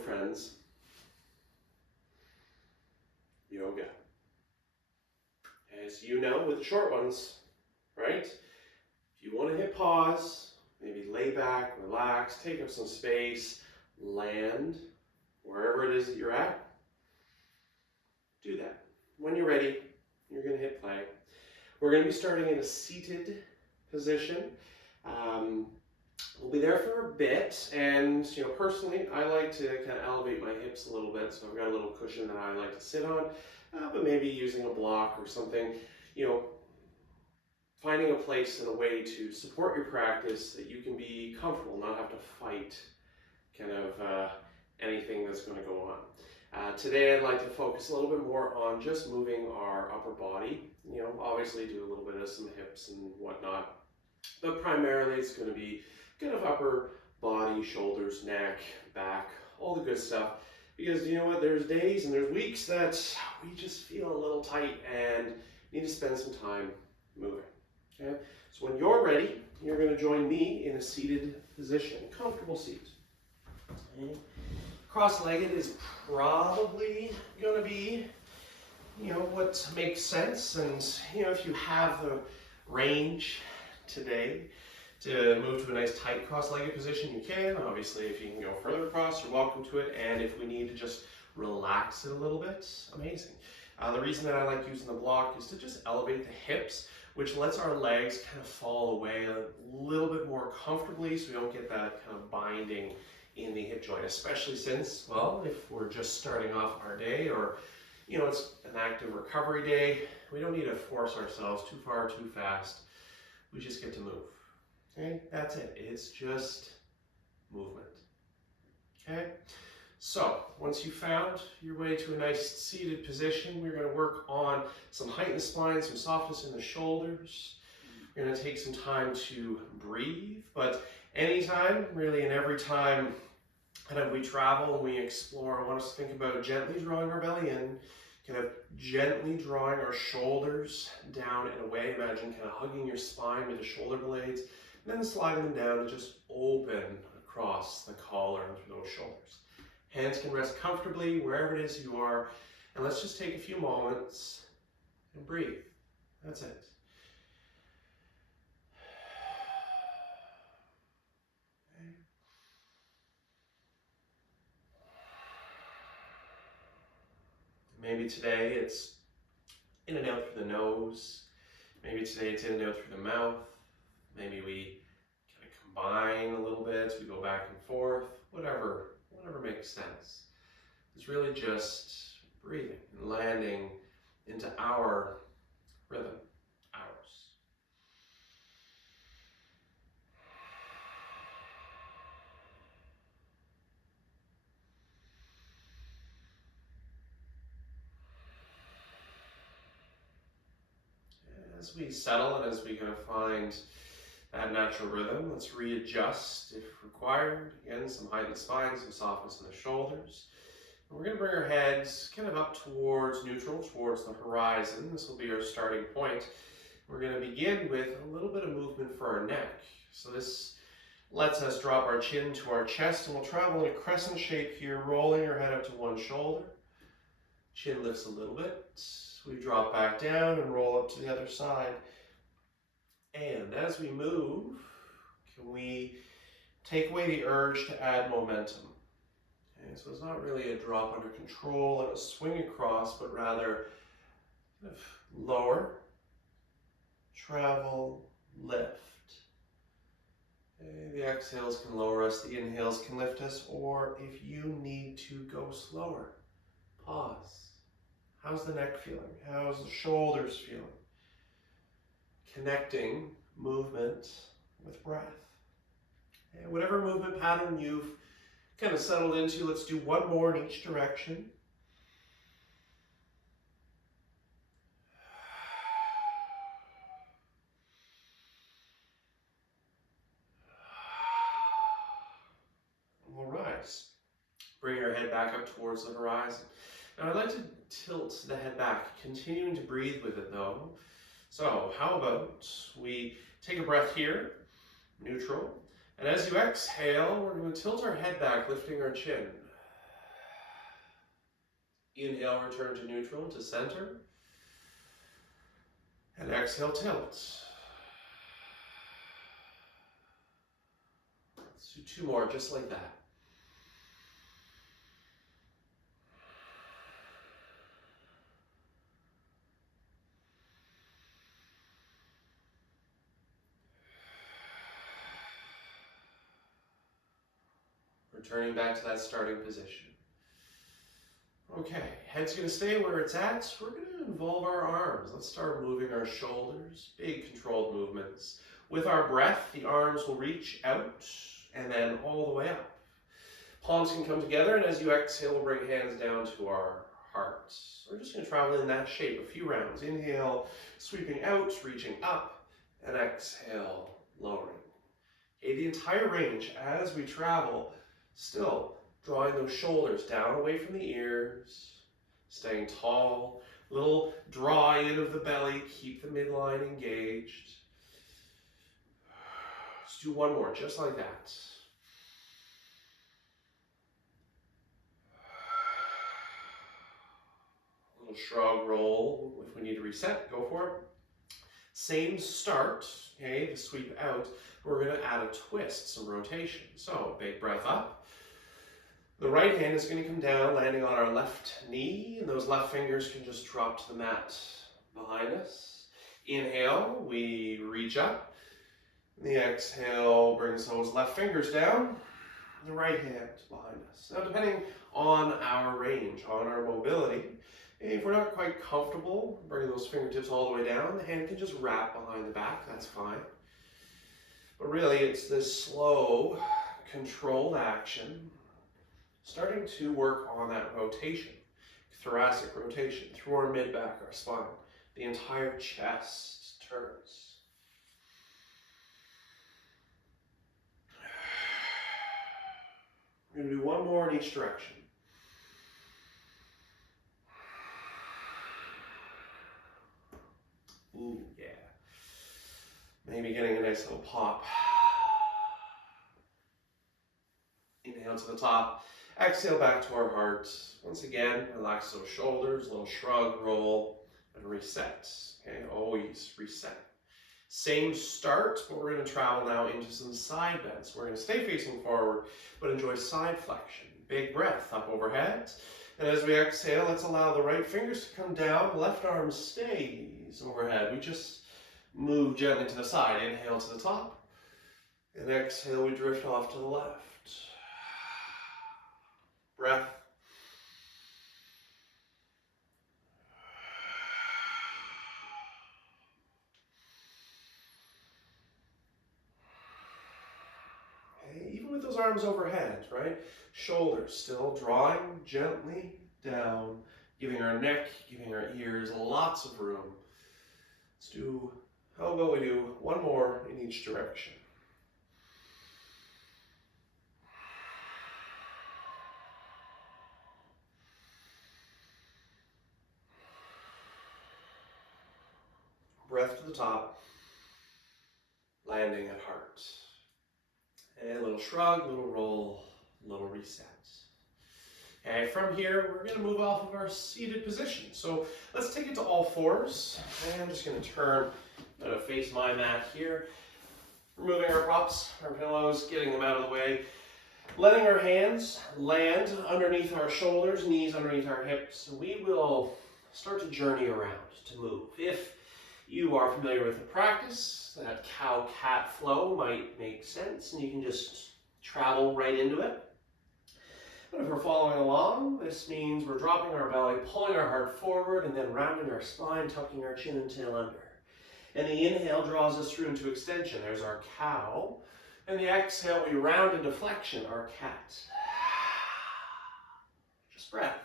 friends, yoga. As you know, with the short ones, right? If you want to hit pause, maybe lay back, relax, take up some space, land wherever it is that you're at, do that. When you're ready, you're going to hit play. We're going to be starting in a seated position. We'll be there for a bit, and personally, I like to kind of elevate my hips a little bit, so I've got a little cushion that I like to sit on, but maybe using a block or something, finding a place and a way to support your practice that you can be comfortable, not have to fight kind of anything that's going to go on. Today I'd like to focus a little bit more on just moving our upper body, obviously do a little bit of some hips and whatnot, but primarily it's going to be kind of upper body, shoulders, neck, back, all the good stuff. Because you know what, there's days and there's weeks that we just feel a little tight and need to spend some time moving. Okay? So when you're ready, you're going to join me in a seated position, comfortable seat. Okay? Cross-legged is probably going to be, what makes sense. And if you have the range today to move to a nice tight cross-legged position, you can. Obviously, if you can go further across, you're welcome to it. And if we need to just relax it a little bit, amazing. The reason that I like using the block is to just elevate the hips, which lets our legs kind of fall away a little bit more comfortably so we don't get that kind of binding in the hip joint, especially since, well, if we're just starting off our day or, it's an active recovery day, we don't need to force ourselves too far, too fast. We just get to move. Okay, that's it. It's just movement. Okay, so once you found your way to a nice seated position, we're going to work on some height in the spine, some softness in the shoulders. We're going to take some time to breathe, but anytime, really, and every time kind of we travel and we explore, I want us to think about gently drawing our belly in, kind of gently drawing our shoulders down and away. Imagine kind of hugging your spine with the shoulder blades, and then sliding them down to just open across the collar and through those shoulders. Hands can rest comfortably wherever it is you are, and let's just take a few moments and breathe. That's it. Okay. Maybe today it's in and out through the nose. Maybe today it's in and out through the mouth. Maybe we kind of combine a little bit. We go back and forth. Whatever makes sense. It's really just breathing and landing into our rhythm, ours. As we settle and as we kind of find that natural rhythm, let's readjust if required. Again, some height in the spine, some softness in the shoulders. And we're going to bring our heads kind of up towards neutral, towards the horizon. This will be our starting point. We're going to begin with a little bit of movement for our neck. So this lets us drop our chin to our chest, and we'll travel in a crescent shape here, rolling our head up to one shoulder. Chin lifts a little bit. We drop back down and roll up to the other side. And as we move, can we take away the urge to add momentum? Okay, so it's not really a drop under control and a swing across, but rather kind of lower, travel, lift. Okay, the exhales can lower us, the inhales can lift us, or if you need to go slower, pause. How's the neck feeling? How's the shoulders feeling? Connecting movement with breath. And whatever movement pattern you've kind of settled into, let's do one more in each direction. We'll rise. Bring your head back up towards the horizon. Now I'd like to tilt the head back, continuing to breathe with it though. So how about we take a breath here, neutral, and as you exhale, we're going to tilt our head back, lifting our chin. Inhale, return to neutral, to center. And exhale, tilt. Let's do 2 more, just like that. Returning back to that starting position. Okay, head's going to stay where it's at. We're going to involve our arms. Let's start moving our shoulders, big controlled movements. With our breath, the arms will reach out and then all the way up. Palms can come together, and as you exhale, we'll bring hands down to our hearts. We're just going to travel in that shape a few rounds. Inhale, sweeping out, reaching up, and exhale, lowering. Okay, the entire range as we travel, still drawing those shoulders down away from the ears, staying tall, little draw in of the belly, keep the midline engaged. Let's do 1 more, just like that. A little shrug, roll. If we need to reset, go for it. Same start, okay, to sweep out. We're going to add a twist, some rotation. So, big breath up. The right hand is going to come down, landing on our left knee, and those left fingers can just drop to the mat behind us. Inhale, we reach up. The exhale brings those left fingers down, the right hand behind us. Now, depending on our range, on our mobility, if we're not quite comfortable bringing those fingertips all the way down, the hand can just wrap behind the back, that's fine. But really, it's this slow, controlled action, starting to work on that rotation, thoracic rotation, through our mid-back, our spine. The entire chest turns. We're going to do 1 more in each direction. Ooh, yeah. Maybe getting a nice little pop. Inhale to the top. Exhale back to our heart. Once again, relax those shoulders, a little shrug, roll, and reset. Okay, always reset. Same start, but we're going to travel now into some side bends. We're going to stay facing forward, but enjoy side flexion. Big breath up overhead. And as we exhale, let's allow the right fingers to come down. Left arm stays overhead. We just move gently to the side. Inhale to the top. And exhale, we drift off to the left. Breath. Okay, even with those arms overhead, right? Shoulders still drawing gently down, giving our neck, giving our ears lots of room. Let's do, how about we do 1 more in each direction. Breath to the top, landing at heart. And a little shrug, little roll, little reset. Okay, from here, we're going to move off of our seated position. So let's take it to all fours. And I'm just going to turn, I'm going to face my mat here. Removing our props, our pillows, getting them out of the way. Letting our hands land underneath our shoulders, knees underneath our hips. We will start to journey around, to move. If you are familiar with the practice, that cow-cat flow might make sense, and you can just travel right into it. But if we're following along, this means we're dropping our belly, pulling our heart forward, and then rounding our spine, tucking our chin and tail under. And the inhale draws us through into extension. There's our cow. And the exhale, we round into flexion, our cat. Just breath.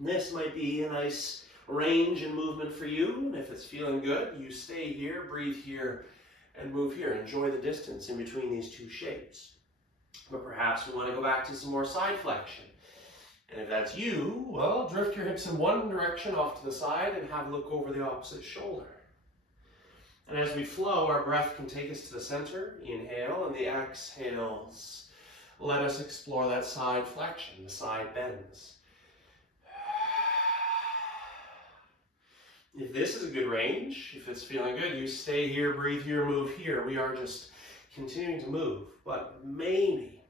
This might be a nice range and movement for you. And if it's feeling good, you stay here, breathe here, and move here. Enjoy the distance in between these 2 shapes. But perhaps we want to go back to some more side flexion. And if that's you, well, drift your hips in one direction off to the side and have a look over the opposite shoulder. And as we flow, our breath can take us to the center. Inhale, and the exhales let us explore that side flexion, the side bends. If this is a good range, if it's feeling good, you stay here, breathe here, move here. We are just continuing to move. But maybe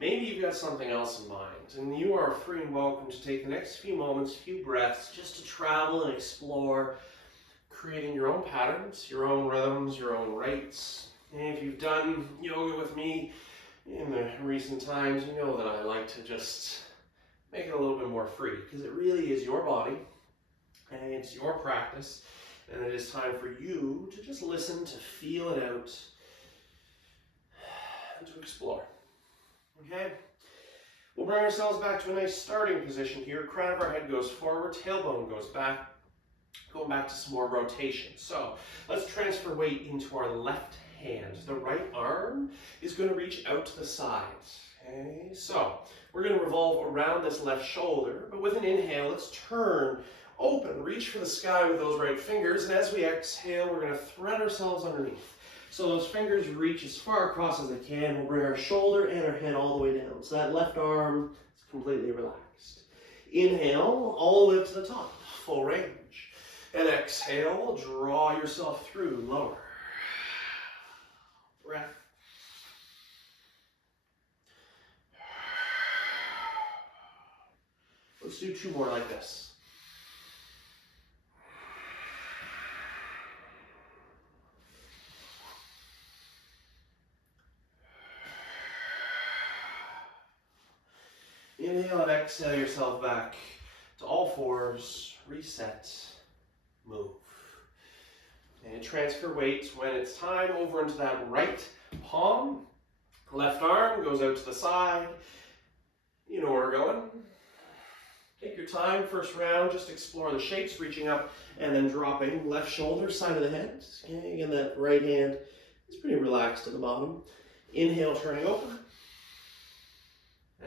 you've got something else in mind, and you are free and welcome to take the next few moments, few breaths, just to travel and explore, creating your own patterns, your own rhythms, your own rates. And if you've done yoga with me in the recent times, you know that I like to just make it a little bit more free, because it really is your body, and it's your practice, and it is time for you to just listen, to feel it out, and to explore. Okay? We'll bring ourselves back to a nice starting position here. Crown of our head goes forward, tailbone goes back, going back to some more rotation. So let's transfer weight into our left hand. The right arm is going to reach out to the side. Okay? So we're going to revolve around this left shoulder, but with an inhale, let's turn open, reach for the sky with those right fingers, and as we exhale, we're going to thread ourselves underneath. So those fingers reach as far across as they can. We'll bring our shoulder and our head all the way down. So that left arm is completely relaxed. Inhale, all the way up to the top, full range. And exhale, draw yourself through, lower. Breath. Let's do 2 more like this. Inhale and exhale yourself back to all fours, reset, move. And transfer weight when it's time over into that right palm. Left arm goes out to the side. You know where we're going. Take your time, first round, just explore the shapes, reaching up and then dropping. Left shoulder, side of the head. Okay, again, that right hand is pretty relaxed at the bottom. Inhale, turning open.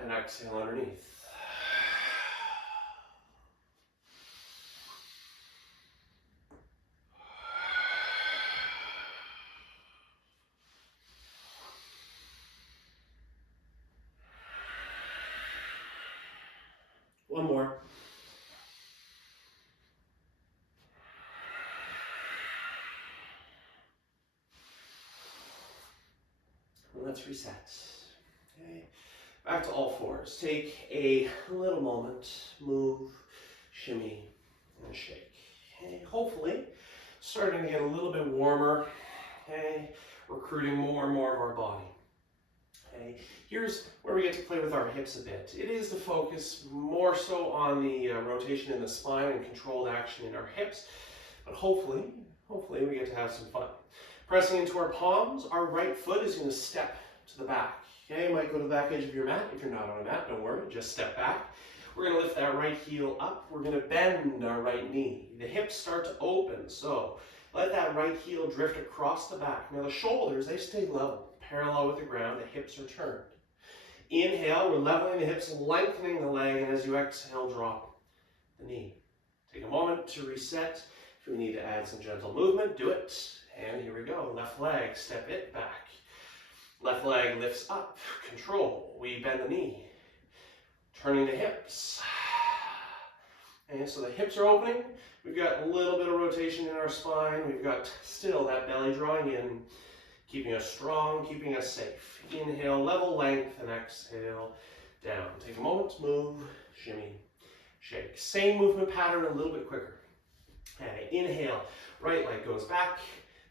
And exhale underneath. One more. Let's reset. Okay. Back to all fours. Take a little moment, move, shimmy, and shake. Okay. Hopefully, starting to get a little bit warmer. Okay. Recruiting more and more of our body. Okay. Here's where we get to play with our hips a bit. It is the focus more so on the rotation in the spine and controlled action in our hips, but hopefully we get to have some fun. Pressing into our palms, our right foot is going to step to the back. Okay, you might go to the back edge of your mat. If you're not on a mat, don't worry, just step back. We're going to lift that right heel up. We're going to bend our right knee. The hips start to open, so let that right heel drift across the back. Now the shoulders, they stay level, parallel with the ground. The hips are turned. Inhale, we're leveling the hips, lengthening the leg, and as you exhale, drop the knee. Take a moment to reset. If we need to add some gentle movement, do it. And here we go. Left leg, step it back. Left leg lifts up, control. We bend the knee, turning the hips. And so the hips are opening. We've got a little bit of rotation in our spine. We've got still that belly drawing in, keeping us strong, keeping us safe. Inhale, level length, and exhale, down. Take a moment, move, shimmy, shake. Same movement pattern, a little bit quicker. Okay, inhale, right leg goes back.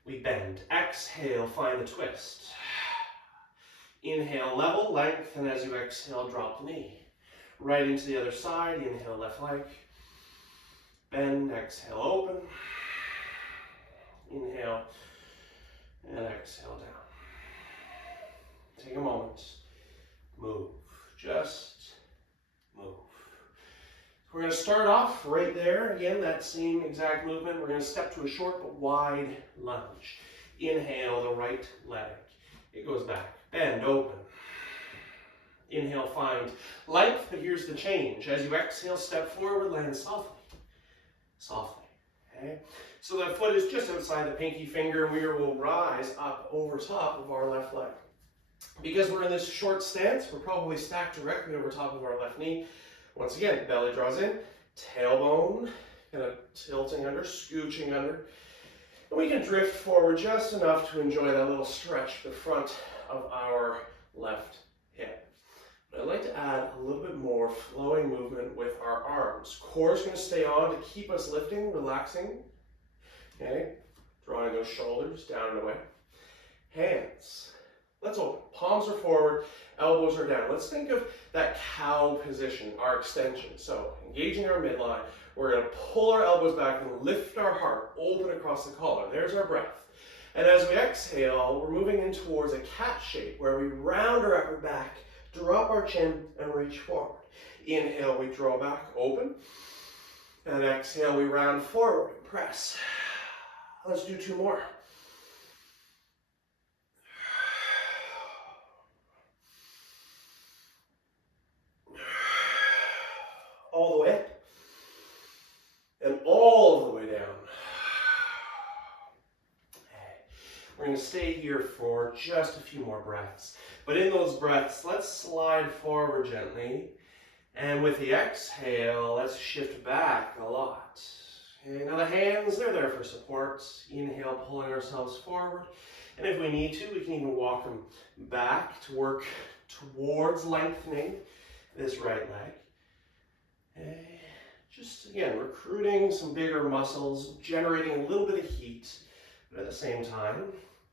We bend. Exhale, find the twist. Inhale, level, length, and as you exhale, drop the knee. Right into the other side. Inhale, left leg. Bend, exhale, open. Inhale, and exhale, down. Take a moment. Move. Just move. We're going to start off right there. Again, that same exact movement. We're going to step to a short but wide lunge. Inhale, the right leg. It goes back. Bend, open. Inhale, find length, but here's the change. As you exhale, step forward, land softly. Softly. Okay? So that foot is just outside the pinky finger, and we will rise up over top of our left leg. Because we're in this short stance, we're probably stacked directly over top of our left knee. Once again, belly draws in, tailbone kind of tilting under, scooching under. And we can drift forward just enough to enjoy that little stretch at the front of our left hip. But I'd like to add a little bit more flowing movement with our arms. Core is going to stay on to keep us lifting, relaxing. Okay, drawing those shoulders down and away. Hands. Let's open. Palms are forward, elbows are down. Let's think of that cow position, our extension. So engaging our midline, we're going to pull our elbows back and lift our heart open across the collar. There's our breath. And as we exhale, we're moving in towards a cat shape where we round our upper back, drop our chin, and reach forward. Inhale, we draw back, open. And exhale, we round forward and press. Let's do 2 more. All the way up. And all of the way down. We're going to stay here for just a few more breaths. But in those breaths, let's slide forward gently. And with the exhale, let's shift back a lot. Okay, now the hands, they're there for support. Inhale, pulling ourselves forward. And if we need to, we can even walk them back to work towards lengthening this right leg. Okay. Just, again, recruiting some bigger muscles, generating a little bit of heat, but at the same time,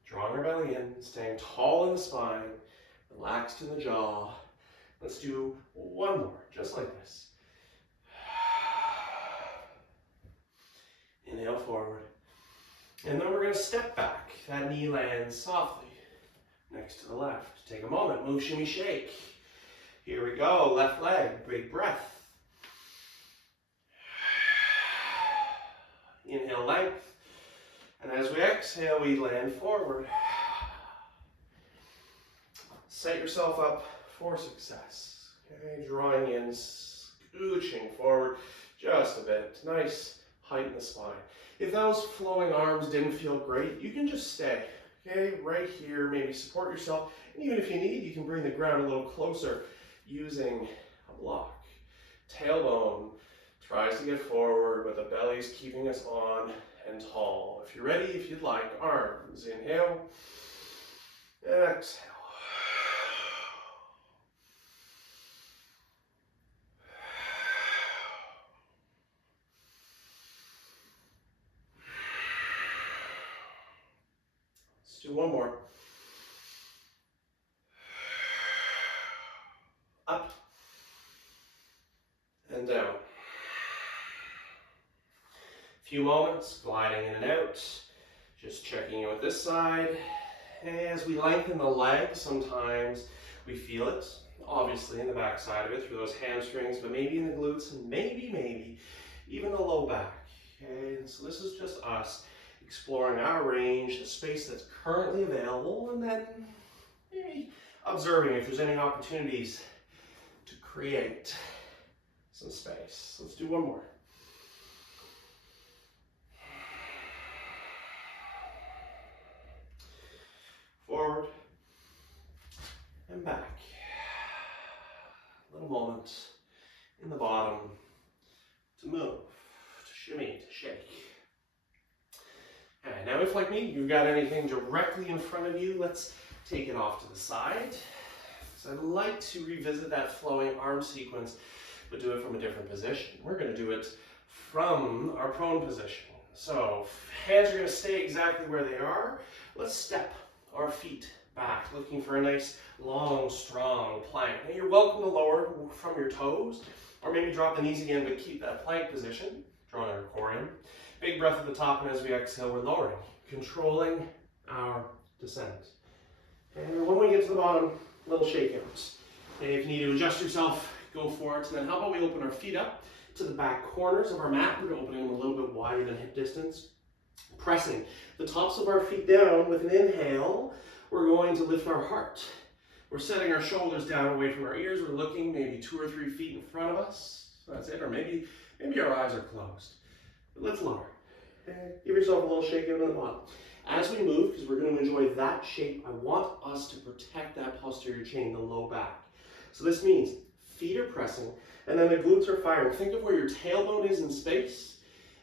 drawing our belly in, staying tall in the spine, relaxed in the jaw. Let's do 1 more, just like this. Inhale forward. And then we're going to step back. That knee lands softly next to the left. Take a moment, move, shimmy, shake. Here we go, left leg, big breath. Inhale, length. And as we exhale, we land forward. Set yourself up for success. Okay, drawing in, scooching forward just a bit. Nice height in the spine. If those flowing arms didn't feel great, you can just stay. Okay, right here, maybe support yourself. And even if you need, you can bring the ground a little closer using a block. Tailbone tries to get forward, but the belly's keeping us on and tall. If you're ready, if you'd like, arms. Inhale and exhale. Let's do 1 more. Up and down. Few moments, gliding in and out, just checking in with this side. As we lengthen the leg, sometimes we feel it, obviously in the back side of it, through those hamstrings, but maybe in the glutes, and maybe even the low back. Okay, and so this is just us exploring our range, the space that's currently available, and then maybe observing if there's any opportunities to create some space. Let's do 1 more. Forward and back. A little moment in the bottom to move, to shimmy, to shake. Okay, now if like me, you've got anything directly in front of you, let's take it off to the side. So I'd like to revisit that flowing arm sequence, but do it from a different position. We're going to do it from our prone position. So hands are going to stay exactly where they are. Let's step our feet back, looking for a nice, long, strong plank. Now you're welcome to lower from your toes, or maybe drop the knees again, but keep that plank position, drawing our core in. Big breath at the top, and as we exhale, we're lowering, controlling our descent. And when we get to the bottom, little shakeouts. And if you need to adjust yourself, go for it. And then how about we open our feet up to the back corners of our mat. We're opening them a little bit wider than hip distance. Pressing the tops of our feet down with an inhale, we're going to lift our heart. We're setting our shoulders down away from our ears. We're looking maybe 2 or 3 feet in front of us. That's it. Or maybe our eyes are closed. But let's lower. And give yourself a little shake out on the bottom. As we move, because we're going to enjoy that shape, I want us to protect that posterior chain, the low back. So this means feet are pressing, and then the glutes are firing. Think of where your tailbone is in space,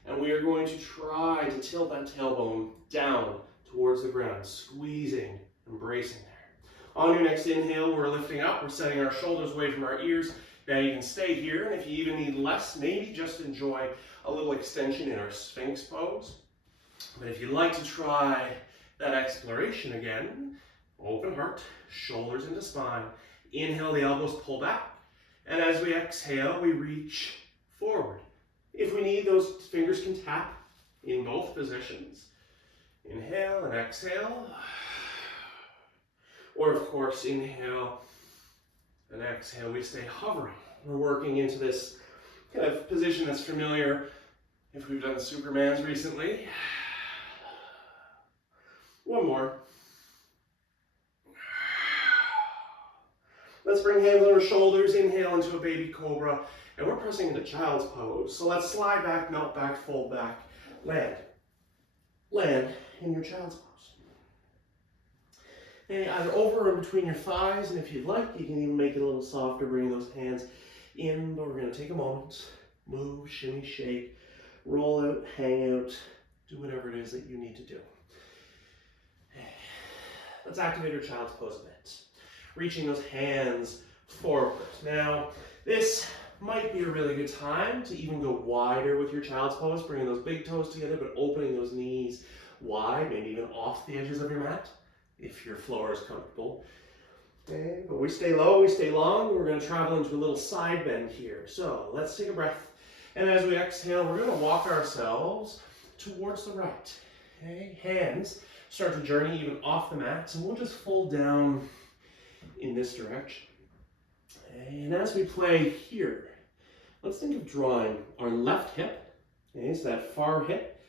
and we are going to try to tilt that tailbone down towards the ground, squeezing and bracing there. On your next inhale, we're lifting up, we're setting our shoulders away from our ears. Now you can stay here, and if you even need less, maybe just enjoy a little extension in our Sphinx pose. But if you'd like to try that exploration again, open heart, shoulders into spine. Inhale, the elbows pull back. And as we exhale, we reach forward. If we need, those fingers can tap in both positions. Inhale and exhale. Or of course, inhale and exhale. We stay hovering. We're working into this kind of position that's familiar if we've done the Supermans recently. One more. Let's bring hands on our shoulders, inhale into a baby cobra, and we're pressing into child's pose. So let's slide back, melt back, fold back, land. Land in your child's pose. And either over or between your thighs, and if you'd like, you can even make it a little softer, bring those hands in, but we're going to take a moment, move, shimmy, shake, roll out, hang out, do whatever it is that you need to do. Let's activate our child's pose a bit. Reaching those hands forward. Now, this might be a really good time to even go wider with your child's pose, bringing those big toes together, but opening those knees wide, maybe even off the edges of your mat, if your floor is comfortable. Okay, but we stay low, we stay long. We're going to travel into a little side bend here. So let's take a breath. And as we exhale, we're going to walk ourselves towards the right. Okay, hands start to journey even off the mat, and we'll just fold down in this direction. And as we play here, let's think of drawing our left hip, okay, so that far hip,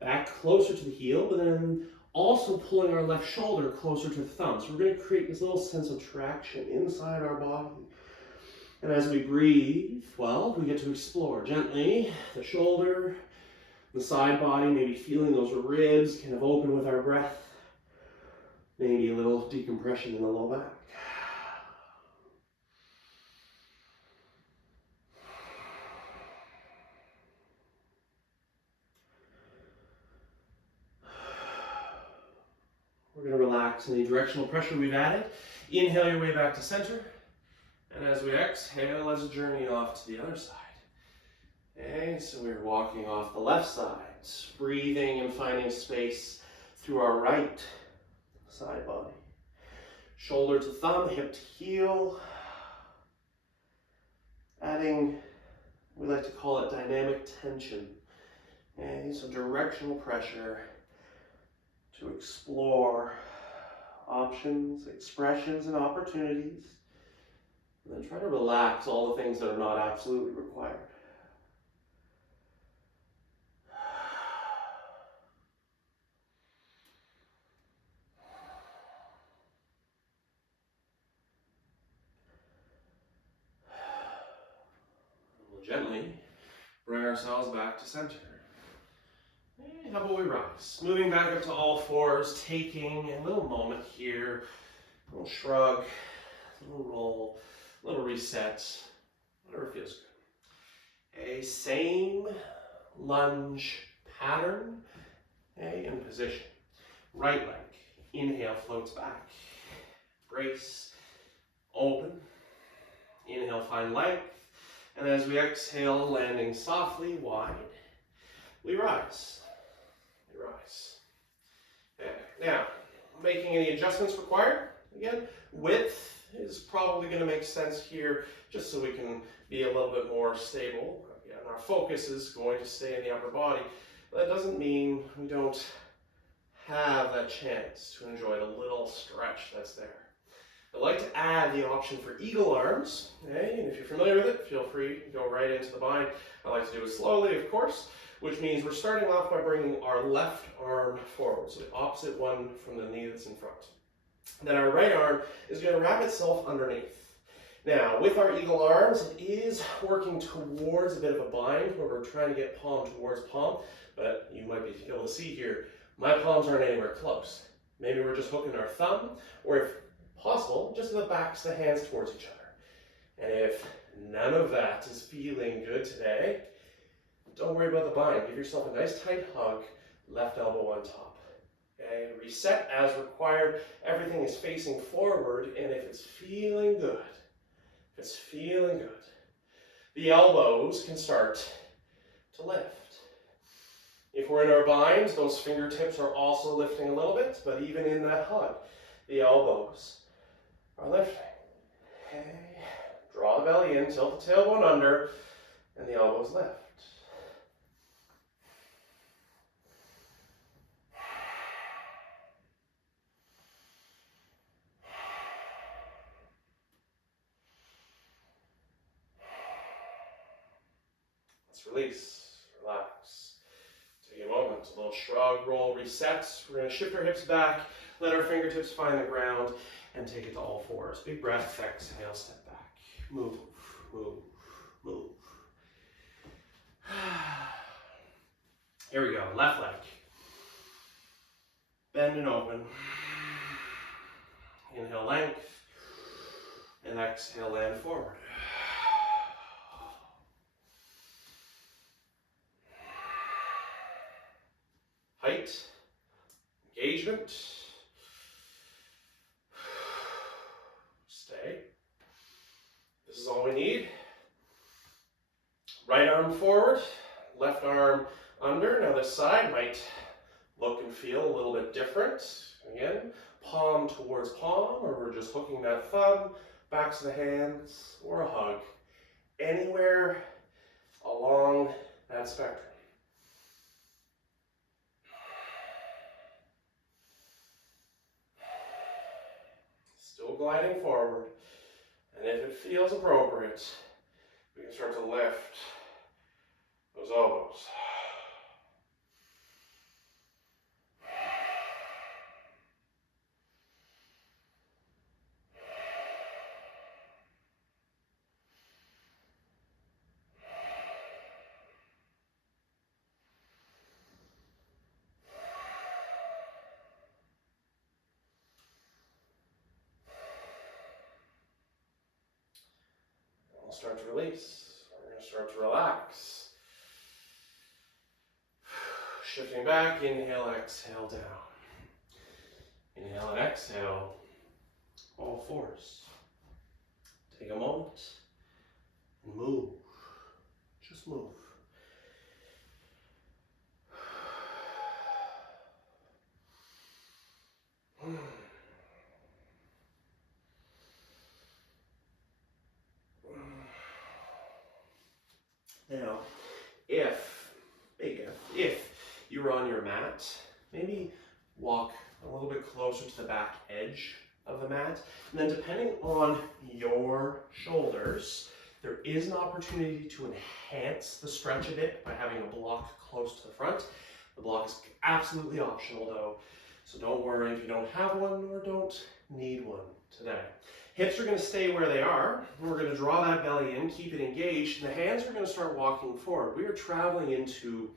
back closer to the heel, but then also pulling our left shoulder closer to the thumb. So we're going to create this little sense of traction inside our body. And as we breathe, well, we get to explore gently the shoulder, the side body, maybe feeling those ribs kind of open with our breath. Maybe a little decompression in the low back. We're going to relax any directional pressure we've added. Inhale your way back to center. And as we exhale, let's journey off to the other side. Okay, so we're walking off the left side, breathing and finding space through our right side body. Shoulder to thumb, hip to heel. Adding, we like to call it dynamic tension. Okay, so directional pressure to explore options, expressions, and opportunities. And then try to relax all the things that are not absolutely required. We'll gently bring ourselves back to center. And how about we rise? Moving back up to all fours, taking a little moment here, a little shrug, a little roll, a little reset, whatever feels good. A same lunge pattern, okay, in position. Right leg, inhale, floats back. Brace, open. Inhale, find length. And as we exhale, landing softly, wide, we rise. We rise. Okay. Now, making any adjustments required? Again, width is probably going to make sense here, just so we can be a little bit more stable. Again, our focus is going to stay in the upper body. But that doesn't mean we don't have that chance to enjoy the little stretch that's there. I like to add the option for eagle arms, okay? And if you're familiar with it, feel free to go right into the bind. I like to do it slowly, of course, which means we're starting off by bringing our left arm forward, so the opposite one from the knee that's in front. Then our right arm is going to wrap itself underneath. Now, with our eagle arms, it is working towards a bit of a bind where we're trying to get palm towards palm, but you might be able to see here, My palms aren't anywhere close. Maybe we're just hooking our thumb, or if possible, just the backs of the hands towards each other. And if none of that is feeling good today, don't worry about the bind. Give yourself a nice tight hug, left elbow on top. Okay, reset as required. Everything is facing forward, and if it's feeling good, the elbows can start to lift. If we're in our binds, those fingertips are also lifting a little bit, but even in that hug, the elbows are lifting. Okay. Draw the belly in, tilt the tailbone under, and the elbows lift. Let's release, relax. Take a moment, a little shrug, roll, reset. We're going to shift our hips back, let our fingertips find the ground, and take it to all fours. Big breath, exhale, step back. Move, move, move. Here we go, left leg. Bend and open. Inhale, length, and exhale, land forward. Height, engagement. Stay. This is all we need. Right arm forward, left arm under. Now this side might look and feel a little bit different. Again, palm towards palm, or we're just hooking that thumb, backs of the hands, or a hug. Anywhere along that spectrum. Still gliding forward, and if it feels appropriate, we can start to lift those elbows. We'll start to release. We're going to start to relax. Shifting back, inhale, exhale, down. Inhale and exhale, all fours. Take a moment and move. Just move. Now, if you're on your mat, maybe walk a little bit closer to the back edge of the mat. And then depending on your shoulders, there is an opportunity to enhance the stretch a bit by having a block close to the front. The block is absolutely optional though, so don't worry if you don't have one or don't need one today. Hips are going to stay where they are. We're going to draw that belly in, keep it engaged, and the hands are going to start walking forward. We are traveling into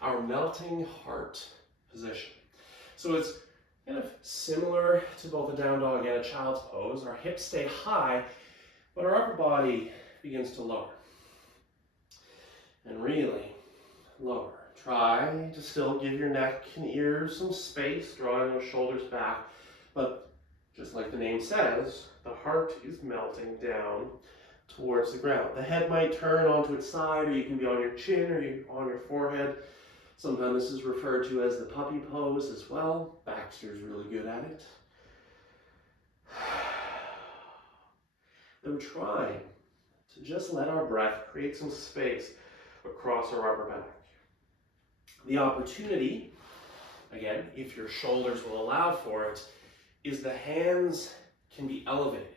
our melting heart position. So it's kind of similar to both a down dog and a child's pose. Our hips stay high, but our upper body begins to lower. And really lower. Try to still give your neck and ears some space, drawing those shoulders back, but just like the name says, the heart is melting down towards the ground. The head might turn onto its side, or you can be on your chin or on your forehead. Sometimes this is referred to as the puppy pose as well. Baxter's really good at it. Then we're trying to just let our breath create some space across our upper back. The opportunity, again, if your shoulders will allow for it, is the hands can be elevated.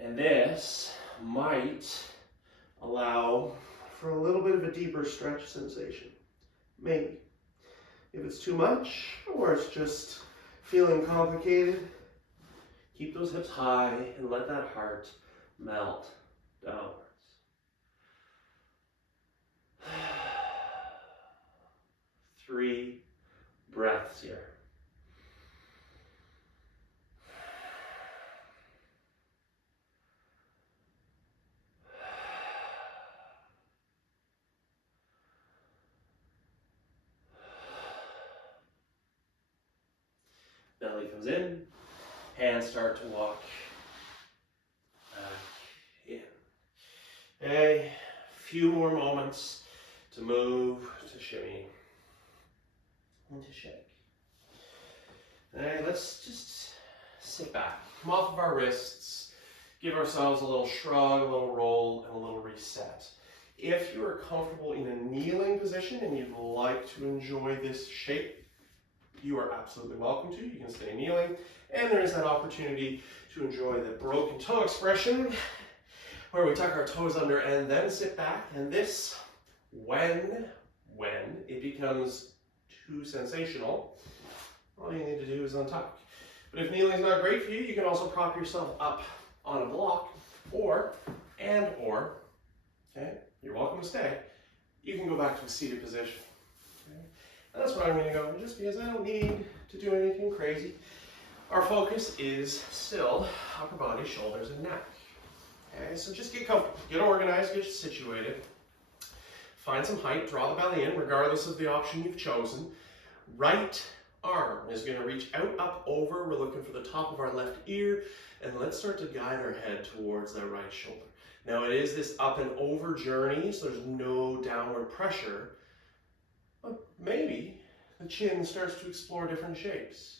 And this might allow for a little bit of a deeper stretch sensation. Maybe. If it's too much, or it's just feeling complicated, keep those hips high and let that heart melt downwards. Three, breaths here. Belly comes in, hands start to walk back in. Okay, a few more moments to move, to shimmy, and to shake. Okay, let's just sit back, come off of our wrists, give ourselves a little shrug, a little roll, and a little reset. If you are comfortable in a kneeling position and you'd like to enjoy this shape, you are absolutely welcome to. You can stay kneeling. And there is that opportunity to enjoy the broken toe expression, where we tuck our toes under and then sit back. And this, when it becomes too sensational, all you need to do is untuck. But if kneeling is not great for you, you can also prop yourself up on a block, or, okay, you're welcome to stay. You can go back to a seated position. Okay? And that's where I'm going to go, just because I don't need to do anything crazy. Our focus is still upper body, shoulders, and neck. Okay, so just get comfortable, get organized, get situated. Find some height, draw the belly in, regardless of the option you've chosen. Right arm is going to reach out, up, over. We're looking for the top of our left ear, and let's start to guide our head towards that right shoulder. Now it is this up and over journey, so there's no downward pressure, but maybe the chin starts to explore different shapes.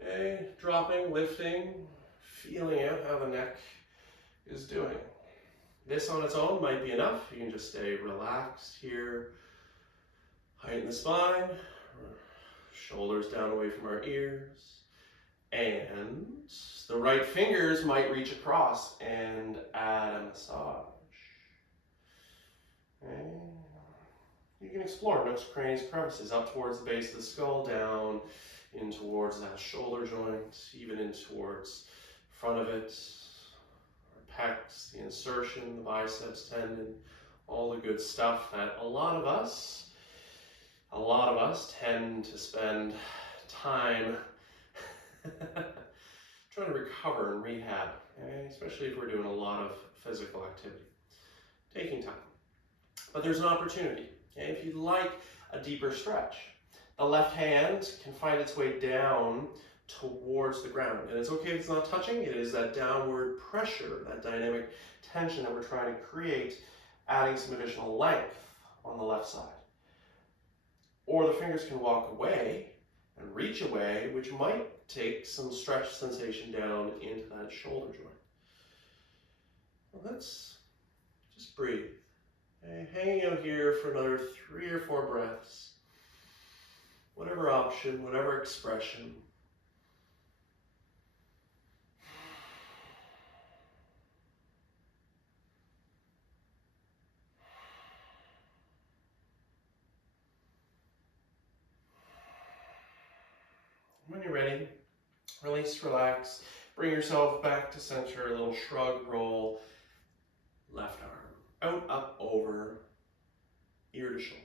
Okay, dropping, lifting, feeling out how the neck is doing. This on its own might be enough. You can just stay relaxed here. Heighten the spine, shoulders down away from our ears. And the right fingers might reach across and add a massage. Okay. You can explore nooks, crannies, crevices, up towards the base of the skull, down in towards that shoulder joint, even in towards front of it, our pecs, the insertion, the biceps tendon, all the good stuff that a lot of us tend to spend time trying to recover and rehab, okay? Especially if we're doing a lot of physical activity. Taking time. But there's an opportunity. Okay? If you'd like a deeper stretch, the left hand can find its way down towards the ground. And it's okay if it's not touching. It is that downward pressure, that dynamic tension that we're trying to create, adding some additional length on the left side. Or the fingers can walk away and reach away, which might take some stretch sensation down into that shoulder joint. Well, let's just breathe. Okay, hanging out here for another 3 or 4 breaths. Whatever option, whatever expression. When you're ready, release, relax, bring yourself back to center, a little shrug, roll, left arm, out, up, over, ear to shoulder.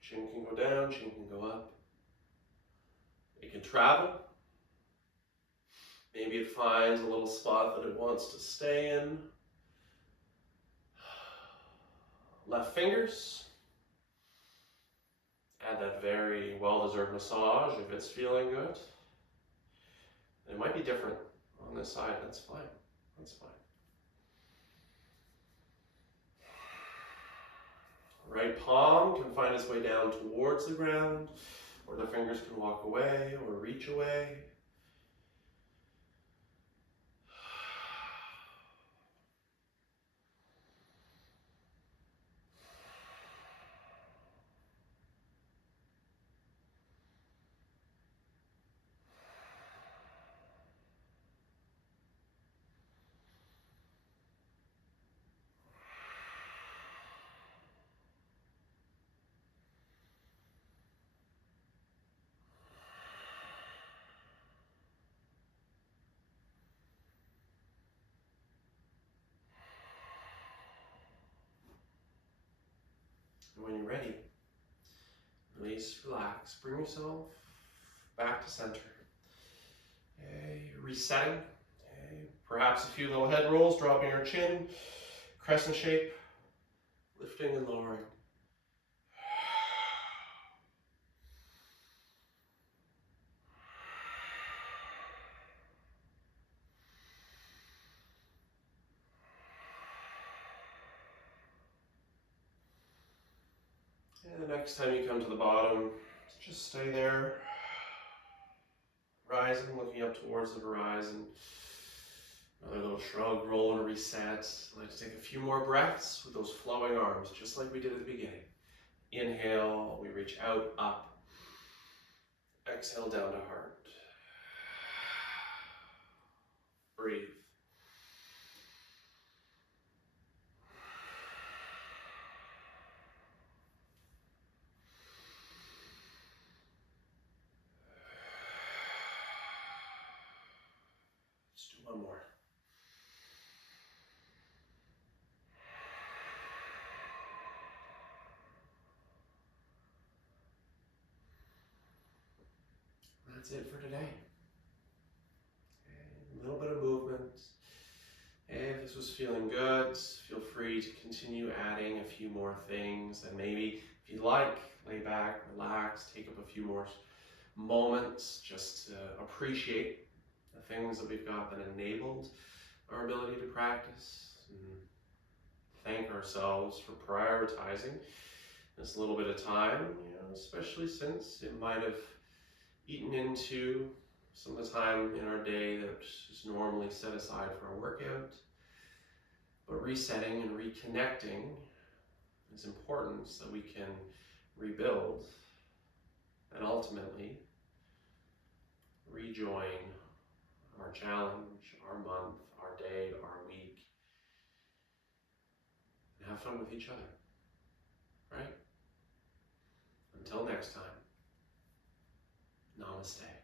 Chin can go down, chin can go up. It can travel. Maybe it finds a little spot that it wants to stay in. Left fingers. Add that very well-deserved massage if it's feeling good. It might be different on this side, that's fine. That's fine. Right palm can find its way down towards the ground, or the fingers can walk away or reach away. And when you're ready, Release, relax, bring yourself back to center. Okay, resetting. Okay, perhaps a few little head rolls, dropping your chin, crescent shape, lifting and lowering. And the next time you come to the bottom, just stay there. Rising, looking up towards the horizon. Another little shrug, roll and reset. I'd like to take a few more breaths with those flowing arms, just like we did at the beginning. Inhale, we reach out, up. Exhale, down to heart. Breathe. Let's do one more. That's it for today. A little bit of movement. And if this was feeling good, feel free to continue adding a few more things. And maybe, if you like, lay back, relax, take up a few more moments just to appreciate the things that we've got that enabled our ability to practice. And thank ourselves for prioritizing this little bit of time, especially since it might have eaten into some of the time in our day that is normally set aside for a workout. But resetting and reconnecting is important so that we can rebuild and ultimately rejoin our challenge, our month, our day, our week, and have fun with each other, right? Until next time, namaste.